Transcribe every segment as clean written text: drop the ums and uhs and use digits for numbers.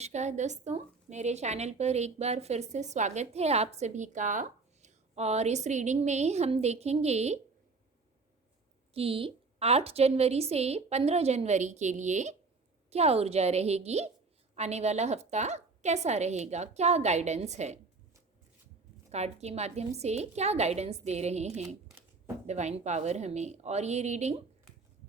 नमस्कार दोस्तों, मेरे चैनल पर एक बार फिर से स्वागत है आप सभी का। और इस रीडिंग में हम देखेंगे कि 8 जनवरी से 15 जनवरी के लिए क्या ऊर्जा रहेगी, आने वाला हफ्ता कैसा रहेगा, क्या गाइडेंस है, कार्ड के माध्यम से क्या गाइडेंस दे रहे हैं डिवाइन पावर हमें। और ये रीडिंग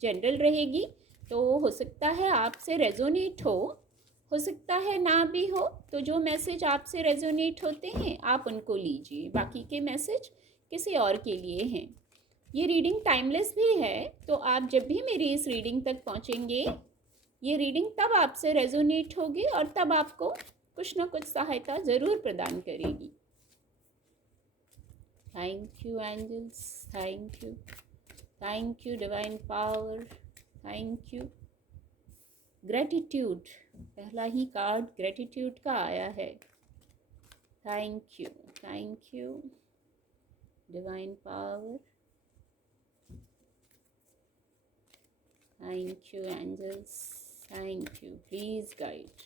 जनरल रहेगी, तो हो सकता है आपसे रेजोनेट हो सकता है ना भी हो। तो जो मैसेज आपसे रेजोनेट होते हैं आप उनको लीजिए, बाकी के मैसेज किसी और के लिए हैं। ये रीडिंग टाइमलेस भी है, तो आप जब भी मेरी इस रीडिंग तक पहुंचेंगे, ये रीडिंग तब आपसे रेजोनेट होगी और तब आपको कुछ ना कुछ सहायता ज़रूर प्रदान करेगी। Thank you angels, thank you divine power, thank you. Gratitude, पहला ही कार्ड ग्रेटिट्यूड का आया है। Thank you divine power, thank you angels, thank you. Please guide,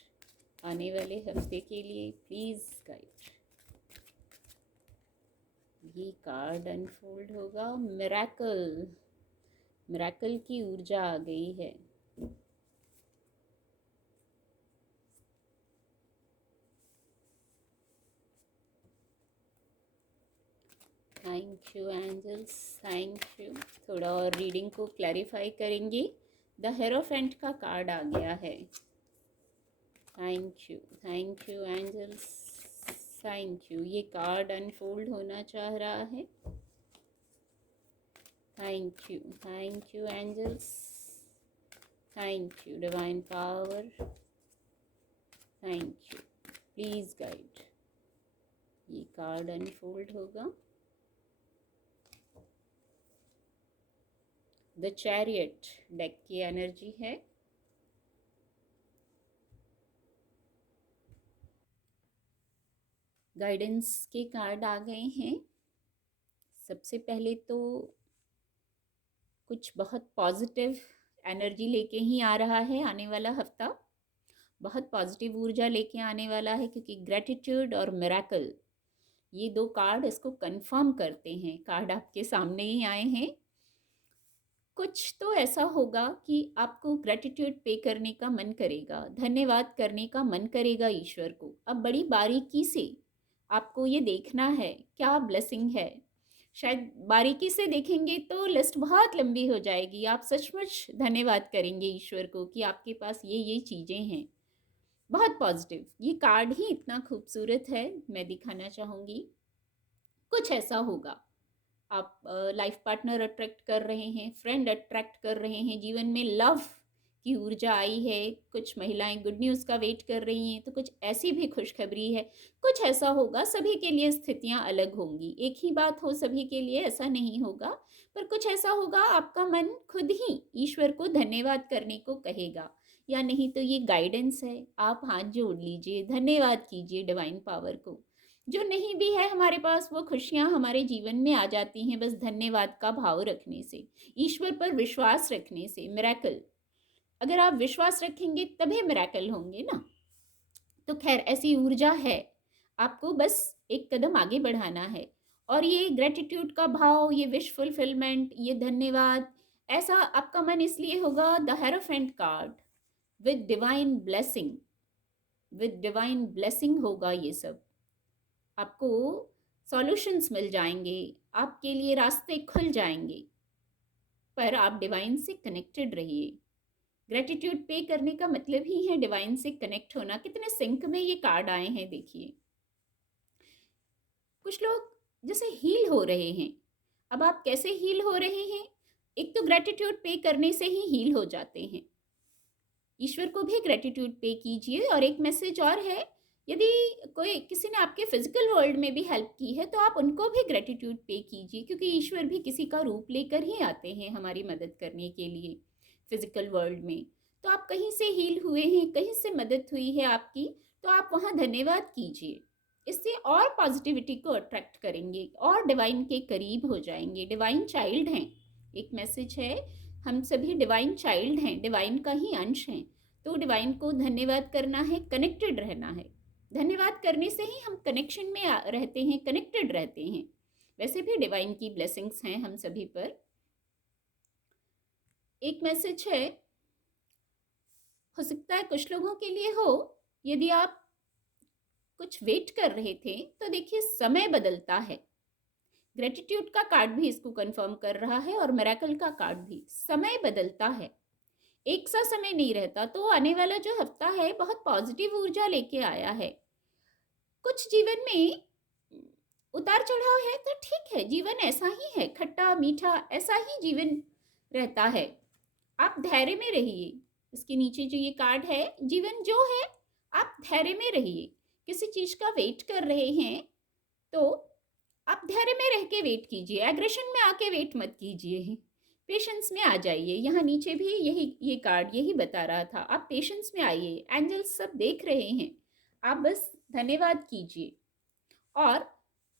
आने वाले हफ्ते के लिए प्लीज़ गाइड। ये कार्ड अनफोल्ड होगा। मिरेकल, मिरेकल की ऊर्जा आ गई है। थैंक यू एंजल्स, थैंक यू। थोड़ा और रीडिंग को क्लैरिफाई करेंगे। द हेरोफेंट का कार्ड आ गया है। Thank you angels, thank you. ये कार्ड अनफोल्ड होना चाह रहा है। Thank you angels, thank you divine power, thank you. Please guide, ये कार्ड अनफोल्ड होगा। द चैरियट डेक की एनर्जी है। गाइडेंस के कार्ड आ गए हैं। सबसे पहले तो कुछ बहुत पॉजिटिव एनर्जी लेके ही आ रहा है। आने वाला हफ्ता बहुत पॉजिटिव ऊर्जा लेके आने वाला है, क्योंकि ग्रेटिट्यूड और मिरेकल, ये दो कार्ड इसको कंफर्म करते हैं। कार्ड आपके सामने ही आए हैं। कुछ तो ऐसा होगा कि आपको ग्रेटिट्यूड पे करने का मन करेगा, धन्यवाद करने का मन करेगा ईश्वर को। अब बड़ी बारीकी से आपको ये देखना है क्या ब्लेसिंग है। शायद बारीकी से देखेंगे तो लिस्ट बहुत लंबी हो जाएगी। आप सचमुच धन्यवाद करेंगे ईश्वर को कि आपके पास ये चीज़ें हैं। बहुत पॉजिटिव, ये कार्ड ही इतना खूबसूरत है। मैं दिखाना चाहूँगी कुछ ऐसा होगा। आप लाइफ पार्टनर अट्रैक्ट कर रहे हैं, फ्रेंड अट्रैक्ट कर रहे हैं, जीवन में लव की ऊर्जा आई है। कुछ महिलाएं गुड न्यूज़ का वेट कर रही हैं, तो कुछ ऐसी भी खुशखबरी है। कुछ ऐसा होगा, सभी के लिए स्थितियां अलग होंगी, एक ही बात हो सभी के लिए ऐसा नहीं होगा, पर कुछ ऐसा होगा आपका मन खुद ही ईश्वर को धन्यवाद करने को कहेगा। या नहीं तो ये गाइडेंस है, आप हाथ जोड़ लीजिए, धन्यवाद कीजिए डिवाइन पावर को। जो नहीं भी है हमारे पास, वो खुशियाँ हमारे जीवन में आ जाती हैं बस धन्यवाद का भाव रखने से, ईश्वर पर विश्वास रखने से। मिरेकल, अगर आप विश्वास रखेंगे तभी मिरेकल होंगे ना। तो खैर ऐसी ऊर्जा है, आपको बस एक कदम आगे बढ़ाना है। और ये ग्रेटिट्यूड का भाव, ये विश फुलफिलमेंट, ये धन्यवाद, ऐसा आपका मन इसलिए होगा। The hierophant card with divine blessing, with divine blessing होगा ये सब। आपको सॉल्यूशंस मिल जाएंगे, आपके लिए रास्ते खुल जाएंगे, पर आप डिवाइन से कनेक्टेड रहिए। ग्रेटिट्यूड पे करने का मतलब ही है डिवाइन से कनेक्ट होना। कितने सिंक में ये कार्ड आए हैं देखिए। कुछ लोग जैसे हील हो रहे हैं। अब आप कैसे हील हो रहे हैं? एक तो ग्रेटिट्यूड पे करने से ही हील हो जाते हैं। ईश्वर को भी ग्रेटिट्यूड पे कीजिए। और एक मैसेज और है, यदि कोई किसी ने आपके फिजिकल वर्ल्ड में भी हेल्प की है तो आप उनको भी ग्रेटिट्यूड पे कीजिए, क्योंकि ईश्वर भी किसी का रूप लेकर ही आते हैं हमारी मदद करने के लिए फिजिकल वर्ल्ड में। तो आप कहीं से हील हुए हैं, कहीं से मदद हुई है आपकी, तो आप वहाँ धन्यवाद कीजिए। इससे और पॉजिटिविटी को अट्रैक्ट करेंगे और डिवाइन के करीब हो जाएंगे। डिवाइन चाइल्ड हैं, एक मैसेज है, हम सभी डिवाइन चाइल्ड हैं, डिवाइन का ही अंश हैं। तो डिवाइन को धन्यवाद करना है, कनेक्टेड रहना है। धन्यवाद करने से ही हम कनेक्शन में रहते हैं, कनेक्टेड रहते हैं। वैसे भी डिवाइन की ब्लेसिंग्स हैं हम सभी पर। एक मैसेज है, हो सकता है कुछ लोगों के लिए हो, यदि आप कुछ वेट कर रहे थे तो देखिए समय बदलता है। ग्रेटिट्यूड का कार्ड भी इसको कंफर्म कर रहा है और मिरेकल का कार्ड भी। समय बदलता है, एक सा समय नहीं रहता। तो आने वाला जो हफ्ता है बहुत पॉजिटिव ऊर्जा लेके आया है। कुछ जीवन में उतार चढ़ाव है तो ठीक है, जीवन ऐसा ही है, खट्टा मीठा ऐसा ही जीवन रहता है। आप धैर्य में रहिए। इसके नीचे जो ये कार्ड है, जीवन जो है, आप धैर्य में रहिए। किसी चीज का वेट कर रहे हैं तो आप धैर्य में रह के वेट कीजिए, एग्रेशन में आके वेट मत कीजिए, पेशेंस में आ जाइए। यहाँ नीचे भी ये कार्ड यही बता रहा था, आप पेशेंस में आइए, एंजल्स सब देख रहे हैं, आप बस धन्यवाद कीजिए। और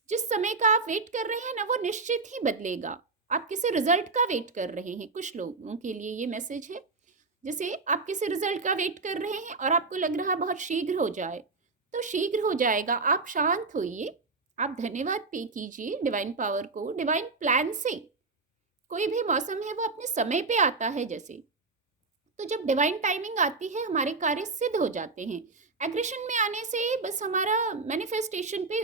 जिस समय का आप वेट कर रहे हैं ना, वो निश्चित ही बदलेगा। आप किसी रिजल्ट का वेट कर रहे हैं, कुछ लोगों के लिए ये मैसेज है, जैसे आप किसी रिजल्ट का वेट कर रहे हैं और आपको लग रहा है बहुत शीघ्र हो जाए, तो शीघ्र हो जाएगा। आप शांत होइए, आप धन्यवाद पे कीजिए डिवाइन पावर को, डिवाइन प्लान से। कोई भी मौसम है वो अपने समय पे आता है जैसे, तो जब डिवाइन टाइमिंग आती है हमारे कार्य सिद्ध हो जाते हैं। एग्रेशन में आने से बस हमारा मैनिफेस्टेशन पे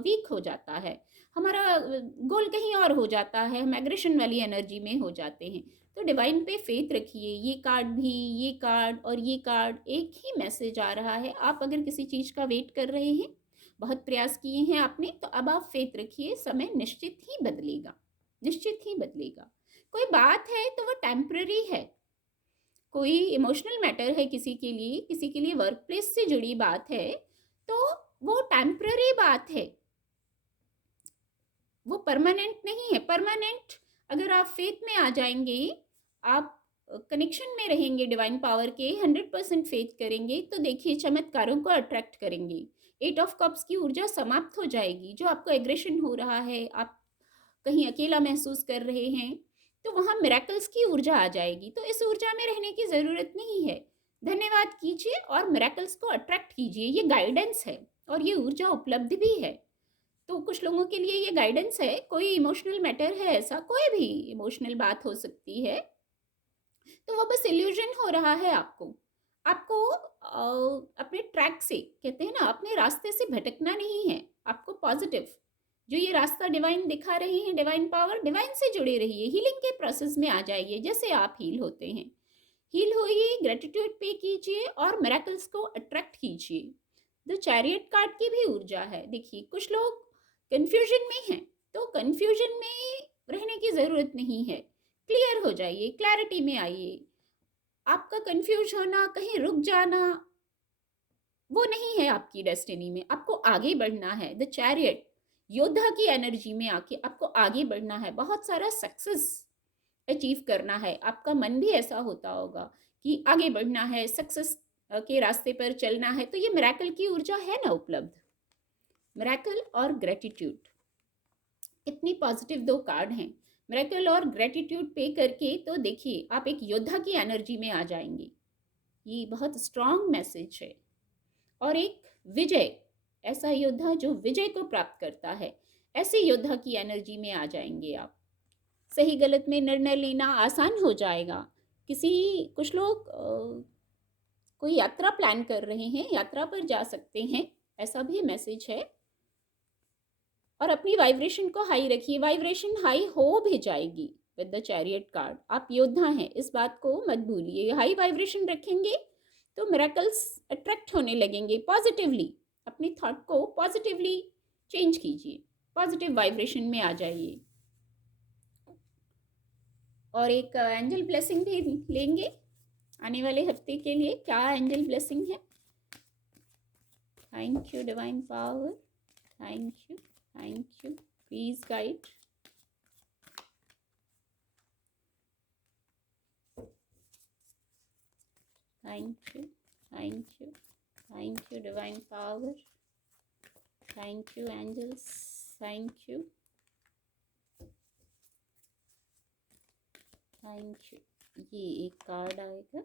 वीक हो जाता है, हमारा गोल कहीं और हो जाता है, हम एग्रेशन वाली एनर्जी में हो जाते हैं। तो डिवाइन पे फेथ रखिए। ये कार्ड भी, ये कार्ड और ये कार्ड एक ही मैसेज आ रहा है। आप अगर किसी चीज़ का वेट कर रहे हैं, बहुत प्रयास किए हैं आपने, तो अब आप फेथ रखिए, समय निश्चित ही बदलेगा, निश्चित ही बदलेगा। कोई बात है तो वो टेम्पररी है, कोई इमोशनल मैटर है किसी के लिए वर्क प्लेस से जुड़ी बात है, तो वो टेम्पररी बात है, वो परमानेंट नहीं है। परमानेंट अगर आप फेथ में आ जाएंगे, आप कनेक्शन में रहेंगे डिवाइन पावर के, 100% फेथ करेंगे, तो देखिए चमत्कारों को अट्रैक्ट करेंगे। 8 ऑफ कप्स की ऊर्जा समाप्त हो जाएगी। जो आपको एग्रेशन हो रहा है, आप कहीं अकेला महसूस कर रहे हैं, तो वहाँ मिरेकल्स की ऊर्जा आ जाएगी। तो इस ऊर्जा में रहने की ज़रूरत नहीं है। धन्यवाद कीजिए और मिरेकल्स को अट्रैक्ट कीजिए। ये गाइडेंस है और ये ऊर्जा उपलब्ध भी है। तो कुछ लोगों के लिए ये गाइडेंस है, कोई इमोशनल मैटर है, ऐसा कोई भी इमोशनल बात हो सकती है, तो वो बस इल्यूजन हो रहा है। आपको अपने ट्रैक से, कहते हैं ना, अपने रास्ते से भटकना नहीं है। आपको पॉजिटिव जो ये रास्ता डिवाइन दिखा रही है, डिवाइन पावर, डिवाइन से जुड़े रहिए, हीलिंग के प्रोसेस में आ जाइए। जैसे आप हील होते हैं, हील होइए, ग्रेटिट्यूड पे कीजिए और मिरेकल्स को अट्रैक्ट कीजिए। द चैरियट कार्ड की भी ऊर्जा है। देखिए कुछ लोग कंफ्यूजन में हैं, तो कंफ्यूजन में रहने की ज़रूरत नहीं है। क्लियर हो जाइए, क्लैरिटी में आइए। आपका कंफ्यूज होना, कहीं रुक जाना, वो नहीं है आपकी डेस्टिनी में। आपको आगे बढ़ना है। द चैरियट योद्धा की एनर्जी में आके आपको आगे बढ़ना है, बहुत सारा सक्सेस अचीव करना है। आपका मन भी ऐसा होता होगा कि आगे बढ़ना है, सक्सेस के रास्ते पर चलना है। तो ये मिरेकल की ऊर्जा है ना उपलब्ध। मिरेकल और ग्रेटिट्यूड, इतनी पॉजिटिव दो कार्ड हैं। मिरेकल और ग्रेटिट्यूड पे करके तो देखिए आप एक योद्धा की एनर्जी में आ जाएंगे। ये बहुत स्ट्रांग मैसेज है। और एक विजय, ऐसा योद्धा जो विजय को प्राप्त करता है, ऐसे योद्धा की एनर्जी में आ जाएंगे आप। सही गलत में निर्णय लेना आसान हो जाएगा। कुछ लोग कोई यात्रा प्लान कर रहे हैं, यात्रा पर जा सकते हैं, ऐसा भी मैसेज है। और अपनी वाइब्रेशन को हाई रखिए, वाइब्रेशन हाई हो भी जाएगी विद द चैरियट कार्ड। आप योद्धा हैं, इस बात को मत भूलिए। हाई वाइब्रेशन रखेंगे तो मिरेकल्स अट्रैक्ट होने लगेंगे पॉजिटिवली। अपनी थॉट को पॉजिटिवली चेंज कीजिए, पॉजिटिव वाइब्रेशन में आ जाइए। और एक एंजल ब्लेसिंग भी लेंगे आने वाले हफ्ते के लिए। क्या एंजल ब्लेसिंग है? Thank you divine power, thank you, thank you, please guide. Thank you, thank you, thank you divine power, thank you angels, thank you, thank you. ये एक कार्ड आएगा,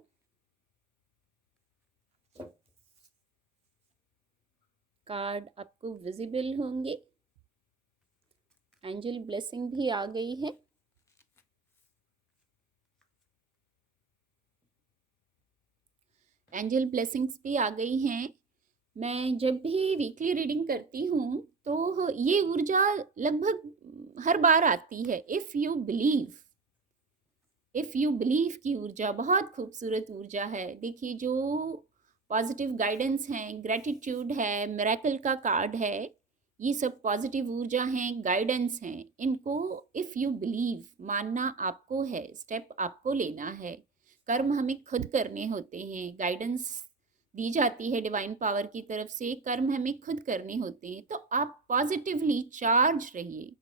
कार्ड आपको विजिबल होंगे। एंजल ब्लेसिंग भी आ गई है। Angel blessings भी आ गई हैं। मैं जब भी वीकली रीडिंग करती हूँ तो ये ऊर्जा लगभग हर बार आती है। इफ़ यू बिलीव की ऊर्जा बहुत खूबसूरत ऊर्जा है। देखिए, जो पॉजिटिव गाइडेंस हैं, ग्रेटिट्यूड है, मिरेकल का कार्ड है, ये सब पॉजिटिव ऊर्जा हैं, गाइडेंस हैं। इनको इफ़ यू बिलीव मानना आपको है, स्टेप आपको लेना है। कर्म हमें खुद करने होते हैं। गाइडेंस दी जाती है डिवाइन पावर की तरफ से, कर्म हमें खुद करने होते हैं। तो आप पॉजिटिवली चार्ज रहिए,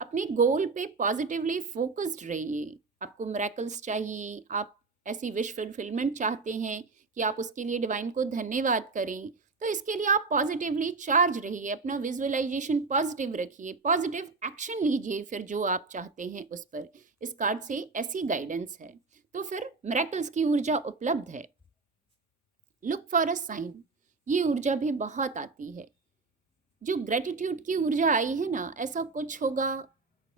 अपने गोल पे पॉजिटिवली फोकस्ड रहिए। आपको मिरेकल्स चाहिए, आप ऐसी विश फुलफिलमेंट चाहते हैं कि आप उसके लिए डिवाइन को धन्यवाद करें, तो इसके लिए आप पॉजिटिवली चार्ज रहिए, अपना विजुअलाइजेशन पॉजिटिव रखिए, पॉजिटिव एक्शन लीजिए फिर जो आप चाहते हैं उस पर। इस कार्ड से ऐसी गाइडेंस है, तो फिर मिरेकल्स की ऊर्जा उपलब्ध है। लुक फॉर अ साइन, ये ऊर्जा भी बहुत आती है। जो ग्रेटिट्यूड की ऊर्जा आई है ना, ऐसा कुछ होगा,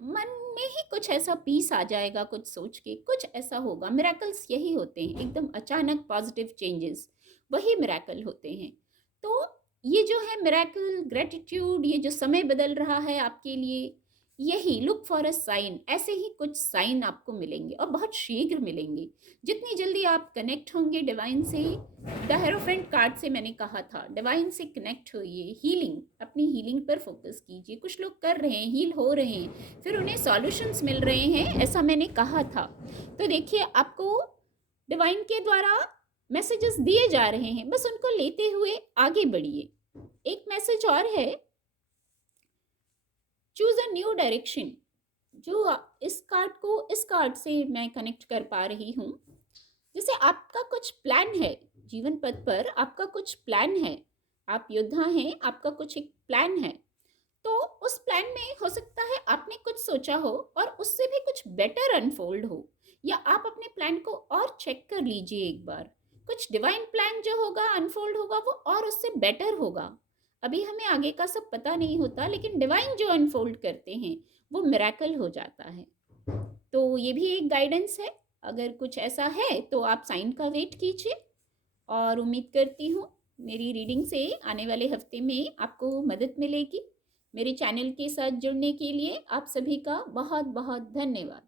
मन में ही कुछ ऐसा पीस आ जाएगा, कुछ सोच के कुछ ऐसा होगा। मिरेकल्स यही होते हैं, एकदम अचानक पॉजिटिव चेंजेस, वही मिरेकल होते हैं। तो ये जो है मिरेकल, ग्रेटिट्यूड, ये जो समय बदल रहा है आपके लिए, यही लुक फॉर अ साइन। ऐसे ही कुछ साइन आपको मिलेंगे और बहुत शीघ्र मिलेंगे। जितनी जल्दी आप कनेक्ट होंगे डिवाइन से, द हेरोफेंट कार्ड से मैंने कहा था, डिवाइन से कनेक्ट होइए, हीलिंग, अपनी हीलिंग पर फोकस कीजिए। कुछ लोग कर रहे हैं, हील हो रहे हैं, फिर उन्हें सॉल्यूशंस मिल रहे हैं, ऐसा मैंने कहा था। तो देखिए, आपको डिवाइन के द्वारा मैसेजेस दिए जा रहे हैं, बस उनको लेते हुए आगे बढ़िए। एक मैसेज और है, चूज अ न्यू डायरेक्शन। जो इस कार्ड को इस कार्ड से मैं कनेक्ट कर पा रही हूँ, जैसे आपका कुछ प्लान है जीवन पथ पर, आपका कुछ प्लान है, आप योद्धा हैं, आपका कुछ एक प्लान है। तो उस प्लान में हो सकता है आपने कुछ सोचा हो और उससे भी कुछ बेटर अनफोल्ड हो, या आप अपने प्लान को और चेक कर लीजिए एक बार। कुछ डिवाइन प्लान जो होगा, अनफोल्ड होगा, वो और उससे बेटर होगा। अभी हमें आगे का सब पता नहीं होता, लेकिन डिवाइन जो अनफोल्ड करते हैं वो मिरेकल हो जाता है। तो ये भी एक गाइडेंस है। अगर कुछ ऐसा है तो आप साइन का वेट कीजिए, और उम्मीद करती हूँ मेरी रीडिंग से आने वाले हफ्ते में आपको मदद मिलेगी। मेरे चैनल के साथ जुड़ने के लिए आप सभी का बहुत बहुत धन्यवाद।